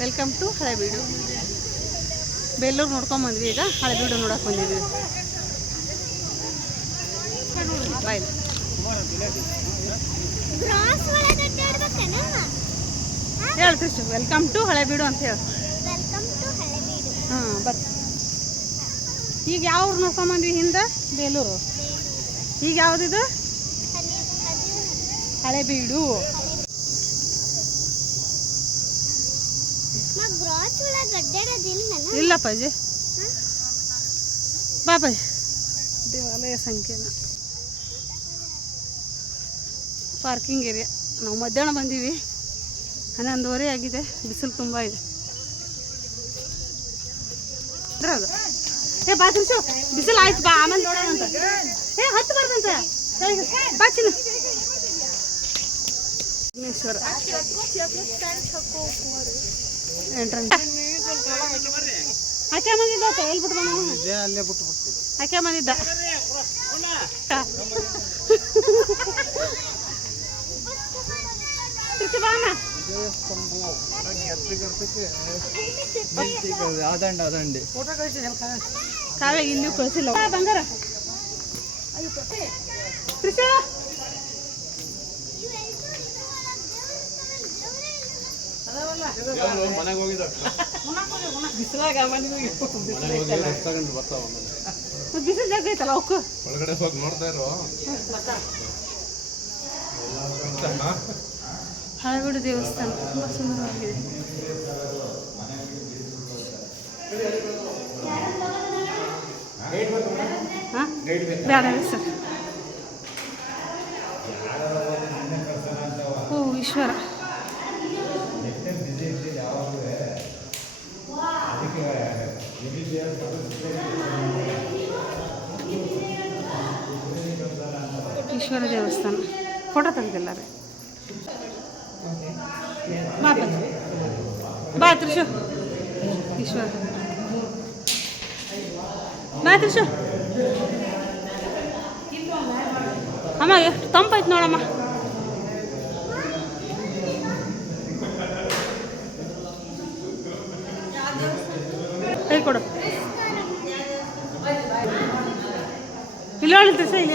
Welcome to Halebidu Belur ನೋಡ್ಕೊಂಬಂದ್ವಿ ಈಗ. ಹಳೆಬೀಡು ನೋಡಕ್ಕೆ ಬಂದಿದ್ವಿ. ಬಾಯ್ ವೆಲ್ಕಮ್ ಟು ಹಳೆಬೀಡು ಅಂತ ಹೇಳಿ. ಹಾಂ ಬರ್ತ ಈಗ ಯಾವ ಊರು ನೋಡ್ಕೊಂಬಂದ್ವಿ ಹಿಂದೆ? ಬೇಲೂರು. ಈಗ ಯಾವುದಿದು? ಹಳೆಬೀಡು ನಾ ಕ್ರಾಸ್ ಒಳಗೆ ಅಡ್ಡಾಡೋದಿಲ್ಲ ನಾನು ಇಲ್ಲ ಪಾಜಿ ಬಾ ಬಾಯ್ ದೇವಾಲಯ ಸಂಕೀರ್ಣ ಪಾರ್ಕಿಂಗ್ ಏರಿಯಾ ನಾವು ಮಧ್ಯಾಹ್ನ ಬಂದೀವಿ ಹನ್ನೊಂದುವರೆ ಆಗಿದೆ ಬಿಸಿಲು ತುಂಬ ಇದೆ ಏ ಬಾ ತಿನ್ಸು ಬಿಸಿಲು ಆಯ್ತು ಬಾ ಆಮೇಲೆ ನೋಡೋಣ ಅಂತ ಏ ಹತ್ತು ಬರ್ದಂತ. ಬಾ ಚಿನ್ನ ವಿಘ್ನೇಶ್ವರ ಎಂಟ್ರೆನ್ಸ್ ಆಕೆ ಬಂದಿದ್ದ ಎಲ್ಲಿ ಬಿಟ್ಟು ಬಂದ ಅಲ್ಲೇ ಬಿಟ್ಟು ಬಿಡ್ತೀವಿ ಆಕೆ ಬಂದಿದ್ದ ತಿರ್ಚಿ ಬಾ ಅಣ್ಣ. ಅದಂಡ ಅದಂಡಿ ಕಾವ್ಯ ಇಲ್ಲಿ ಕಳಿಸಿಲ್ಲ ಬಾ, ಬಂಗಾರ ತ್ರಿಷಾ ಮತ್ತ್ ಬಿಸಿಲು ಜಾಗ ಐತಲ್ಲ ಅವಕ್ಕೆ. ಒಳಗಡೆ ಹೋಗಿ ನೋಡ್ತಾ ಇರೋ. ಹಳೆಬೀಡು ದೇವಸ್ಥಾನ ತುಂಬ ಸುಂದರವಾಗಿದೆ. ಬೇಡ ಸರ್. ಓ ಈಶ್ವರ. ಈಶ್ವರ ದೇವಸ್ಥಾನ. ಫೋಟೋ ತೆಗೆದಿಲ್ಲ ಬಾ ತ್ರಿಶು. ಈಶ್ವರ. ಬಾ ತ್ರಿಶು. ಅಮ್ಮ, ಎಷ್ಟು ತಂಪಾಯ್ತು ನೋಡಮ್ಮ. ಕೈ ಕೊಡು. ಇಲ್ಲ ಹೇಳ್ತೀರಿ ಸರ್ ಇಲ್ಲಿ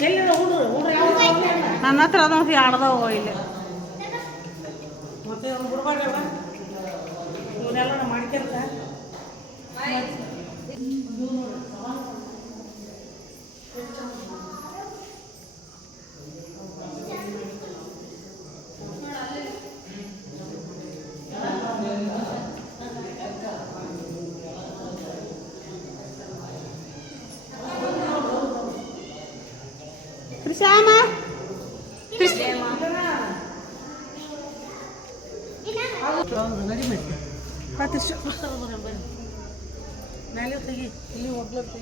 ಲಿಂಗು ನನ್ನ ಹತ್ರ ಅದೊಂದು ಆಡ್ದವ ಇಲ್ಲಿ. ತ್ರಿಶಾಮ ತ್ರಿಶ ಬಾ ತ್ರಿಶ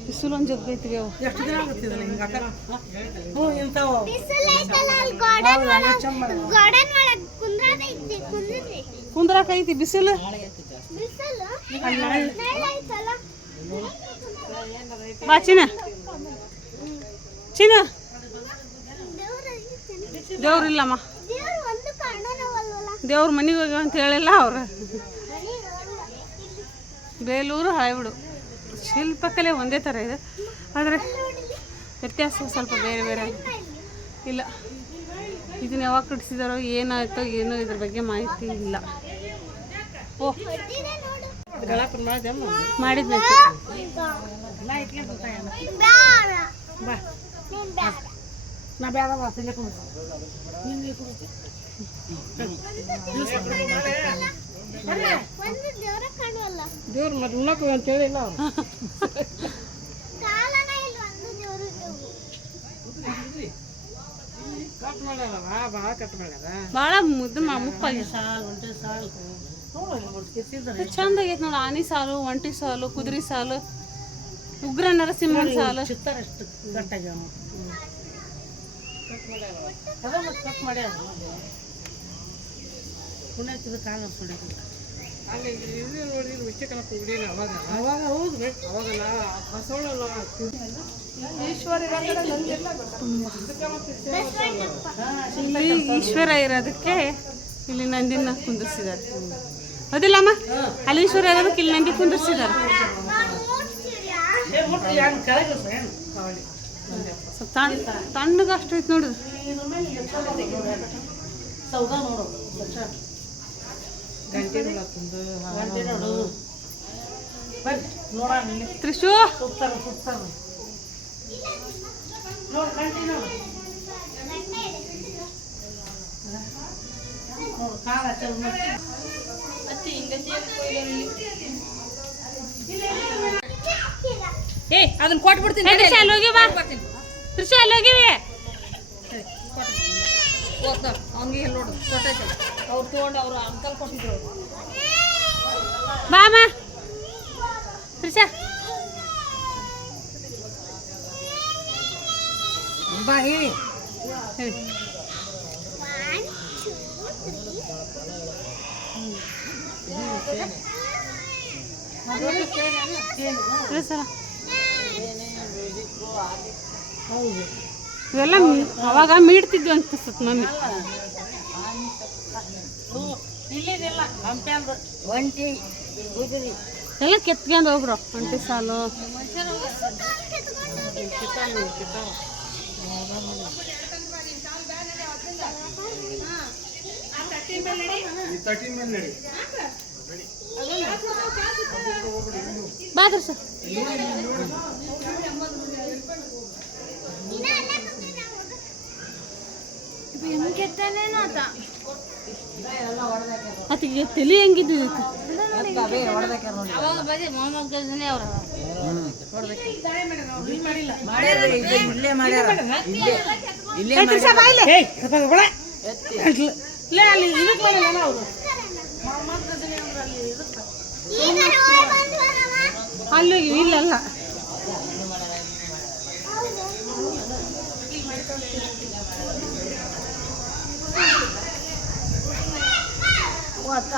ಬಿಸಿಲು ಒಂದು ಜಗ್ಗ ಐತಿ ಅವು ಎಷ್ಟು ದಿನ ಆಗುತ್ತಿದಲ್ಲ ಹಿಂಗಾಕ ಹ್ಞೂ ಇಂಥವು ಕುಂದ್ರಾಕ ಐತಿ ಬಿಸಿಲು ಬಾ ಚಿನ್ನ. ಚಿನ್ನ. ದೇವ್ರಿಲ್ಲಮ್ಮ. ದೇವ್ರು ಮನೆಗೆ ಹೋಗ್ಯ ಅಂತ ಹೇಳಿಲ್ಲ ಅವ್ರು. ಬೇಲೂರು ಹಳೆಬಿಡು. ಶಿಲ್ಪಕಲೆ ಒಂದೇ ಥರ ಇದೆ. ಆದರೆ ವ್ಯತ್ಯಾಸ ಸ್ವಲ್ಪ ಬೇರೆ ಬೇರೆ ಇಲ್ಲ. ಇದನ್ನ ಯಾವಾಗ ಕಟ್ಟಿಸಿದಾರೋ ಏನಾಯ್ತೋ ಏನೋ ಇದ್ರ ಬಗ್ಗೆ ಮಾಹಿತಿ ಇಲ್ಲ. ಓ. ಹೊಡ್ದಿದೆ ನಾ ಬೇಡ ಕುಂದ್ರು ಒಂದು ದೇವ್ರ ಕಾಣುವಲ್ಲ ದೇವ್ರು ಮತ್ತೆ ಉಣ್ಣಕ್ಕೆ ಅಂತ ಹೇಳಿಲ್ಲ ಭಾಳ ಮುದ್ದು ಮುಪ್ಪಾಗಿ ಚಂದ ಆಗೈತೆ ನೋಡಿ ಆನಿ ಸಾಲು ಒಂಟಿ ಸಾಲು ಕುದುರೆ ಸಾಲು ಉಗ್ರ ನರಸಿಂಹ ಸಾಲು. ಮಾಡ್ಯಾರ ನೋಡಿ ಅವಾಗ ಬಸವಣ್ಣ ಇಲ್ಲಿ ಈಶ್ವರ ಇರೋದಕ್ಕೆ ಇಲ್ಲಿ ನಂದಿನ ಕುಂದಿರ್ಸಿದ್ದಾರೆ. ಹೌದಿಲ್ಲಮ್ಮ ಅಲ್ಲಿ ಈಶ್ವರ ಇರೋದಕ್ಕೆ ಇಲ್ಲಿ ನಂದಿ ಕುಂದಿರ್ಸಿದ್ದಾರೆ. ಸ್ವಲ್ಪ ತಣ್ಣ ತಣ್ಣಗೆ ಅಷ್ಟು ಐತೆ ಸೌದ ನೋಡು. ನೋಡು ತ್ರಿಶು! ಏ ಅದನ್ನ ಕೊಟ್ಬಿಡ್ತೀನಿ ತ್ರಿಷಾ ಅಲ್ಲಿ ಹೋಗಿವಿ. ಅವ್ನಿಗೆ ಎಲ್ಲ ನೋಡು ಕೊಟ್ಟೈತೆ ಅವ್ರು ತೊಗೊಂಡು ಅವ್ರು ಅಂಕಲ್ ಕೊಟ್ಟಿದ್ರು ಬಾ ಅಮ್ಮ ತ್ರಿಷಾ ಬಾ ಹೇಳಿ ಹೇಳಿ ಸರ ಇವೆಲ್ಲ ಅವಾಗ ಮೀಡ್ತಿದ್ವಿ ಅನ್ಸುತ್ತೆ ಮಮ್ಮಿ. ಎಲ್ಲ ಕೆತ್ಕೊಂಡು ಹೋಗ್ರ. ಒಂಟಿ ಸಾಲು. ಬಾದ್ರ ಕಿತ್ತಾವ ಬಾ ತ್ರಿಷಾ ಅತಿಗೆ ತಲೆ ಹೆಂಗಿದ್ದಿತ್ತು ಅವಾಗ ಬರೀ ಮೊಹಮ್ಮದ್ ಗಜನಿ ಅವ್ರ ಏ, ತ್ರಿಷಾ ಬಾ ಇಲ್ಲಿ. ಏಯ್ ಸ್ವಲ್ಪ ಬಿಡ ಲೇ ಅಲ್ಲಿ ಇದಕ್ಕೆ ಮಾಡಿಲ್ಲ ಅವರು ಈಗ ಹೋಗಿ ಹೆಂಗಿದ್ದು ಅಲ್ಲಿ ಇಲ್ಲಲ್ಲ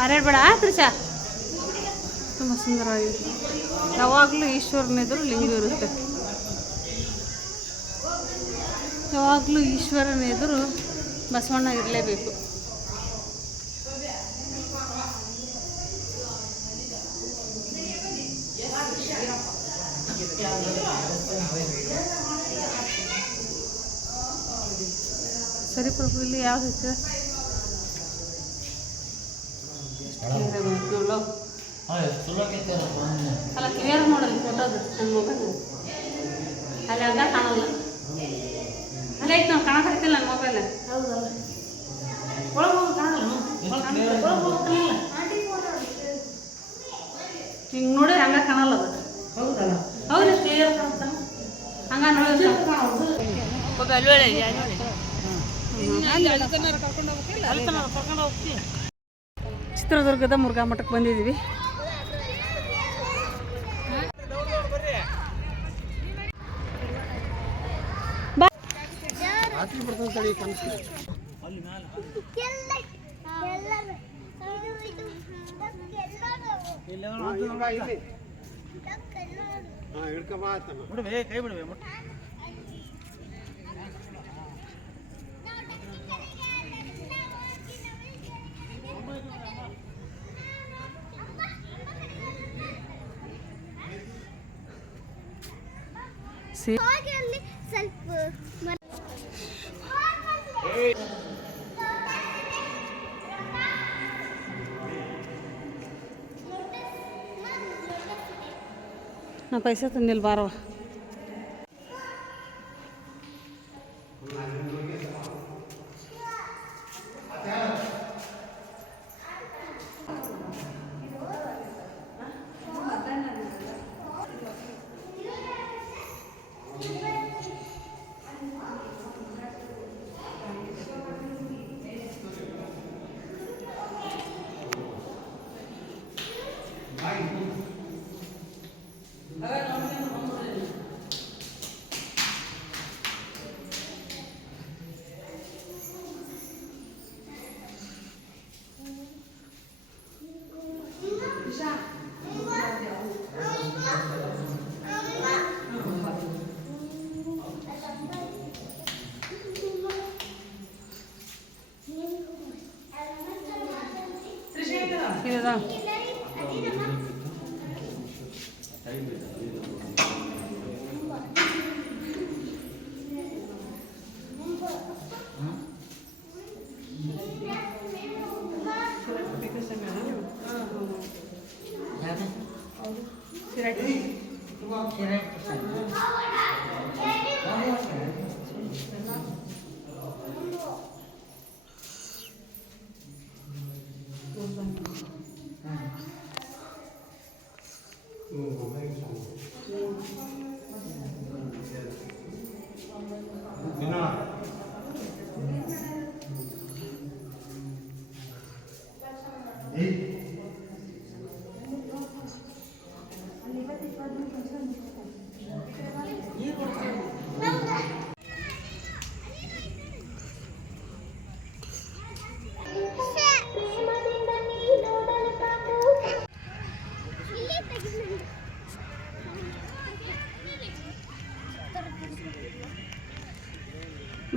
ಅರೇಡ್ಬೇಡ ತ್ರಿಷಾ. ತುಂಬ ಸುಂದರವಾಗಿದೆ. ಯಾವಾಗಲೂ ಈಶ್ವರನ ಎದುರು ಲಿಂಗ ಇರುತ್ತೆ. ಯಾವಾಗಲೂ ಈಶ್ವರನ ಎದುರು ಬಸವಣ್ಣ ಇರಲೇಬೇಕು. ಪ್ರಭು ಇಲ್ಲಿ ಯಾವ್ದು ಐತೆ ಅಲ್ಲ ಕ್ಲಿಯರ್ ಮಾಡಲ್ಲ ಫೋಟೋದು ನನ್ನ ಮೊಬೈಲ್ ಅಲ್ಲಿ ಅದ ಕಾಣಲ್ಲ. ಅಲ್ಲೇ ಐತೆ ನಾವು ಕಾಣಕತ್ತಿಲ್ಲ ನನ್ನ ಮೊಬೈಲ್ ಹೌದಲ್ಲ ಒಳಗೆ ಹೋಗಿ ಕಾಣಲ್ಲ. ಒಳಗೆ ಹೋಗಿ ಕಾಣಲ್ಲ. ಹಿಂಗೆ ನೋಡಿದ್ರೆ ಹಂಗ ಕಾಣಲ್ಲ ಅದು. ಹೌದಲ್ಲ ಹೌದು ಕ್ಲಿಯರ್ ಕಾಣ್ತಾ ಹಂಗ ನೋಡಿದ್ರೆ ಚಿತ್ರದುರ್ಗದ ಮುರುಘಾ ಮಠಕ್ಕೆ ಬಂದಿದ್ದೀವಿ. ಕೈ ಬಿಡುವೆ ಸೇರಿಸಿ ಸ್ವಲ್ಪ ನಾ ಪೈಸ ತಂದಿಲ್ಲ ಬಾರವ Yeah. Gracias.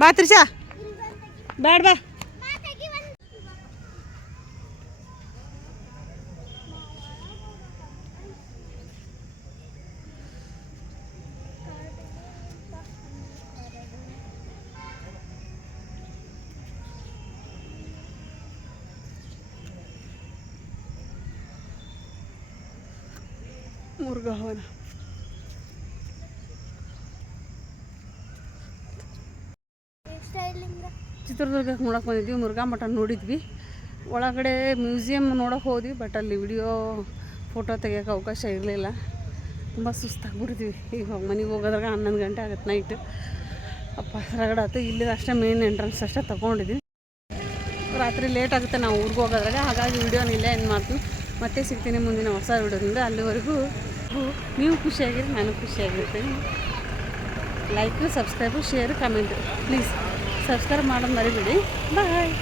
ಬಾ ತ್ರಿಷಾ. ಬ್ಯಾಡ ಬಾ. ಮುರುಘಾವನ ಚಿತ್ರದುರ್ಗಕ್ಕೆ ನೋಡೋಕೆ ಬಂದಿದ್ವಿ ಮುರುಘಾ ಮಠ ನೋಡಿದ್ವಿ. ಒಳಗಡೆ ಮ್ಯೂಸಿಯಮ್ ನೋಡೋಕೆ ಹೋದ್ವಿ ಬಟ್ ಅಲ್ಲಿ ವಿಡಿಯೋ ಫೋಟೋ ತೆಗಿಯೋಕೆ ಅವಕಾಶ ಇರಲಿಲ್ಲ. ತುಂಬ ಸುಸ್ತಾಗ್ಬಿಡ್ತೀವಿ ಈಗ ಮನೆಗೆ ಹೋಗೋದ್ರಾಗ ಹನ್ನೊಂದು ಗಂಟೆ ಆಗುತ್ತೆ ನೈಟ್ ಅಪ್ಪ ಹೊರಗಡೆ ಆಯ್ತು ಇಲ್ಲಿ ಅಷ್ಟೇ ಮೇನ್ ಎಂಟ್ರೆನ್ಸ್ ಅಷ್ಟೇ ತೊಗೊಂಡಿದ್ವಿ. ರಾತ್ರಿ ಲೇಟ್ ಆಗುತ್ತೆ ನಾವು ಊರಿಗೆ ಹೋಗೋದ್ರಾಗ. ಹಾಗಾಗಿ ವಿಡಿಯೋನ ಇಲ್ಲೇ ಏನು ಮಾಡ್ತೀವಿ. ಮತ್ತೆ ಸಿಗ್ತೀನಿ ಮುಂದಿನ ಹೊಸ ವಿಡಿಯೋದಿಂದ ಅಲ್ಲಿವರೆಗೂ ನೀವು ಖುಷಿಯಾಗಿರಿ, ನಾನು ಖುಷಿಯಾಗಿರ್ತೀನಿ. Like subscribe share comment please subscribe ಮಾಡೋದು ಮರಿಬೇಡಿ. ಬಾಯ್.